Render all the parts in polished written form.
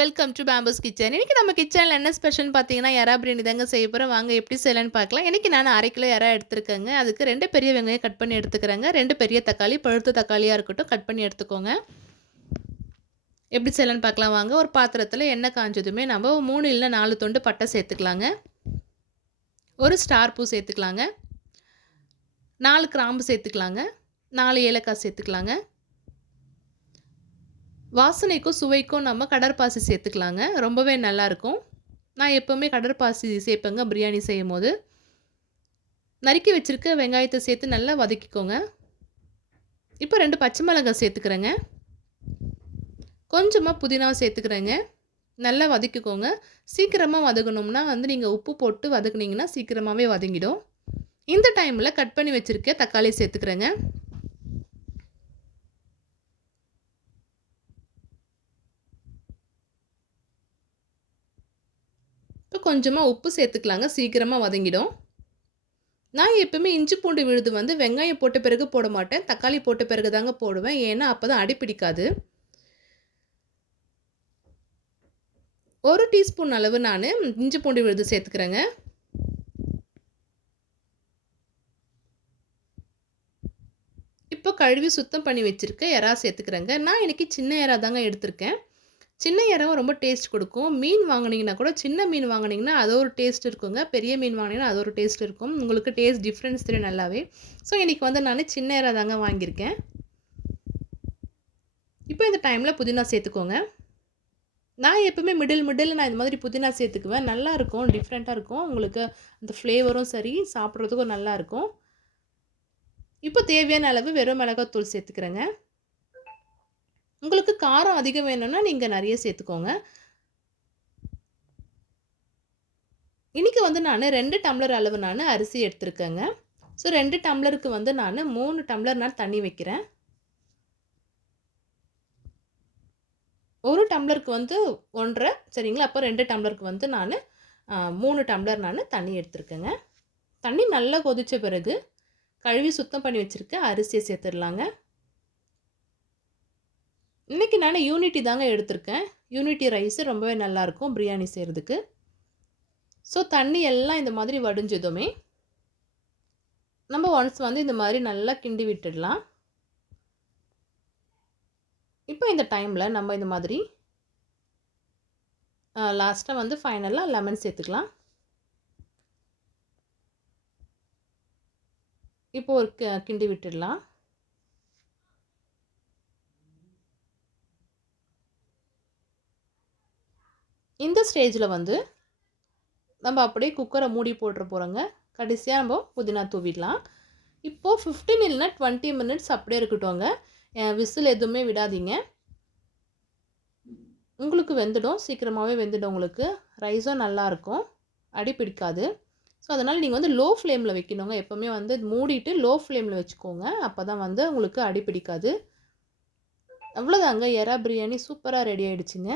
Welcome to பேம்பஸ் kitchen. இன்னைக்கு நம்ம கிச்சன்ல என்ன ஸ்பெஷல்னு பார்த்தீங்கன்னா, எறா பிரியாணி தாங்க செய்ய போறோம். வாங்க எப்படி செய்யலான்னு பார்க்கலாம். இன்னைக்கு நான் 1/2 கிலோ எறா எடுத்துருக்கேங்க. அதுக்கு 2 பெரிய வெங்காயம் கட் பண்ணி எடுத்துக்கிறேங்க. 2 பெரிய தக்காளி, பழுத்த தக்காளியா இருக்கட்டும் கட் பண்ணி எடுத்துக்கோங்க. எப்படி செய்யலான்னு பார்க்கலாம் வாங்க. ஒரு பாத்திரத்தில எண்ணெய் காஞ்சதுமே நம்ம 3 இல்ல 4 துண்டு பட்டை சேர்த்துக்கலாங்க. ஒரு ஸ்டார் பூ சேர்த்துக்கலாங்க. 4 கிராம்பு சேர்த்துக்கலாங்க. 4 ஏலக்காய் சேர்த்துக்கலாங்க. வாசனைக்கும் சுவைக்கும் நம்ம கடற்பாசி சேர்த்துக்கலாங்க. ரொம்பவே நல்லாயிருக்கும். நான் எப்போவுமே கடற்பாசி சேர்ப்பேங்க பிரியாணி செய்யும்போது. நறுக்கி வச்சுருக்க வெங்காயத்தை சேர்த்து நல்லா வதக்கிக்கோங்க. இப்போ 2 பச்சை மிளகாய் சேர்த்துக்கிறேங்க. கொஞ்சமாக புதினா சேர்த்துக்கிறேங்க. நல்லா வதக்கிக்கோங்க. சீக்கிரமாக வதங்கணும்னா நீங்கள் உப்பு போட்டு வதக்குனீங்கன்னா சீக்கிரமாகவே வதங்கிடும். இந்த டைமில் கட் பண்ணி வச்சுருக்க தக்காளி சேர்த்துக்கிறேங்க. இப்போ கொஞ்சமாக உப்பு சேர்த்துக்கலாங்க. சீக்கிரமாக வதங்கிடும். நான் எப்பவுமே இஞ்சி பூண்டு விழுது வெங்காயம் போட்ட பிறகு போட மாட்டேன். தக்காளி போட்ட பிறகு தாங்க போடுவேன். ஏன்னா அப்போ தான் அடி பிடிக்காது. 1 டீஸ்பூன் அளவு நான் இஞ்சி பூண்டு விழுது சேர்த்துக்கிறேங்க. இப்போ கழுவி சுத்தம் பண்ணி வச்சுருக்க எறா சேர்த்துக்கிறேங்க. நான் இன்றைக்கி சின்ன எறா தாங்க எடுத்திருக்கேன். சின்ன எறாவும் ரொம்ப டேஸ்ட் கொடுக்கும். மீன் வாங்கினீங்கன்னா கூட சின்ன மீன் வாங்கினீங்கன்னா அது ஒரு டேஸ்ட் இருக்குங்க. பெரிய மீன் வாங்கினீங்கன்னா அது ஒரு டேஸ்ட் இருக்கும். உங்களுக்கு டேஸ்ட் டிஃப்ரென்ஸ் தெரியும் நல்லாவே. ஸோ இன்றைக்கி நான் சின்ன எறா தாங்க வாங்கியிருக்கேன். இப்போ இந்த டைமில் புதினா சேர்த்துக்கோங்க. நான் எப்பவுமே மிடில் நான் இந்த மாதிரி புதினா சேர்த்துக்குவேன். நல்லாயிருக்கும், டிஃப்ரெண்ட்டாக இருக்கும். உங்களுக்கு அந்த ஃப்ளேவரும் சரி சாப்பிட்றதுக்கும் நல்லாயிருக்கும். இப்போ தேவையான அளவு வெறும் மிளகாத்தூள் சேர்த்துக்கிறேங்க. உங்களுக்கு காரம் அதிகம் வேணும்னா நீங்கள் நிறைய சேர்த்துக்கோங்க. இன்றைக்கி நான் 2 டம்ளர் அளவு அரிசி எடுத்துருக்கேங்க. ஸோ 2 டம்ளருக்கு நான் 3 டம்ளர் தண்ணி வைக்கிறேன். 1 டம்ளருக்கு 1.5 சரிங்களா? அப்போ 2 டம்ளருக்கு நான் 3 டம்ளர் தண்ணி எடுத்துருக்கேங்க. தண்ணி நல்லா கொதித்த பிறகு கழுவி சுத்தம் பண்ணி வச்சுருக்க அரிசியை சேர்த்துடலாங்க. இன்றைக்கி நான் யூனிட்டி தாங்க எடுத்திருக்கேன். யூனிட்டி ரைஸு ரொம்பவே நல்லாயிருக்கும் பிரியாணி செய்கிறதுக்கு. ஸோ தண்ணி எல்லாம் இந்த மாதிரி வடிஞ்சதுமே நம்ம ஒன்ஸ் இந்த மாதிரி நல்லா கிண்டி விட்டுடலாம். இப்போ இந்த டைமில் நம்ம இந்த மாதிரி லாஸ்ட்டாக ஃபைனலாக லெமன் சேர்த்துக்கலாம். இப்போ ஒரு கிண்டி விட்டுடலாம். இந்த ஸ்டேஜில் நம்ம அப்படியே குக்கரை மூடி போட்டுற போகிறோங்க. கடைசியாக நம்ம புதினா தூவிடலாம். இப்போது 15 இல்லைனா 20 மினிட்ஸ் அப்படியே இருக்கட்டும்ங்க. விசில் எதுவுமே விடாதீங்க. உங்களுக்கு வெந்துடும், சீக்கிரமாகவே வெந்துடும். உங்களுக்கு ரைஸும் நல்லாயிருக்கும், அடி பிடிக்காது. ஸோ அதனால் நீங்கள் லோ ஃப்ளேமில் வைக்கணுங்க. எப்போவுமே மூடிட்டு லோ ஃப்ளேமில் வச்சுக்கோங்க. அப்போ தான் உங்களுக்கு அடி பிடிக்காது. அவ்வளோதாங்க, எறா பிரியாணி சூப்பராக ரெடி ஆகிடுச்சுங்க.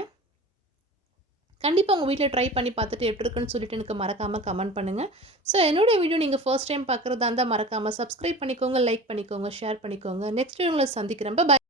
கண்டிப்பாக உங்கள் வீட்டில் ட்ரை பண்ணி பார்த்துட்டு எப்படி இருக்குன்னு சொல்லிட்டு எனக்கு மறக்காமல் கமெண்ட் பண்ணுங்கள். ஸோ என்னுடைய வீடியோ நீங்கள் ஃபர்ஸ்ட் டைம் பார்க்குறதா இருந்தால் மறக்காமல் சப்ஸ்கிரைப் பண்ணிக்கோங்க, லைக் பண்ணிக்கோங்க, ஷேர் பண்ணிக்கோங்க. நெக்ஸ்ட் வீடியோவில் சந்திக்கிறேன். பை.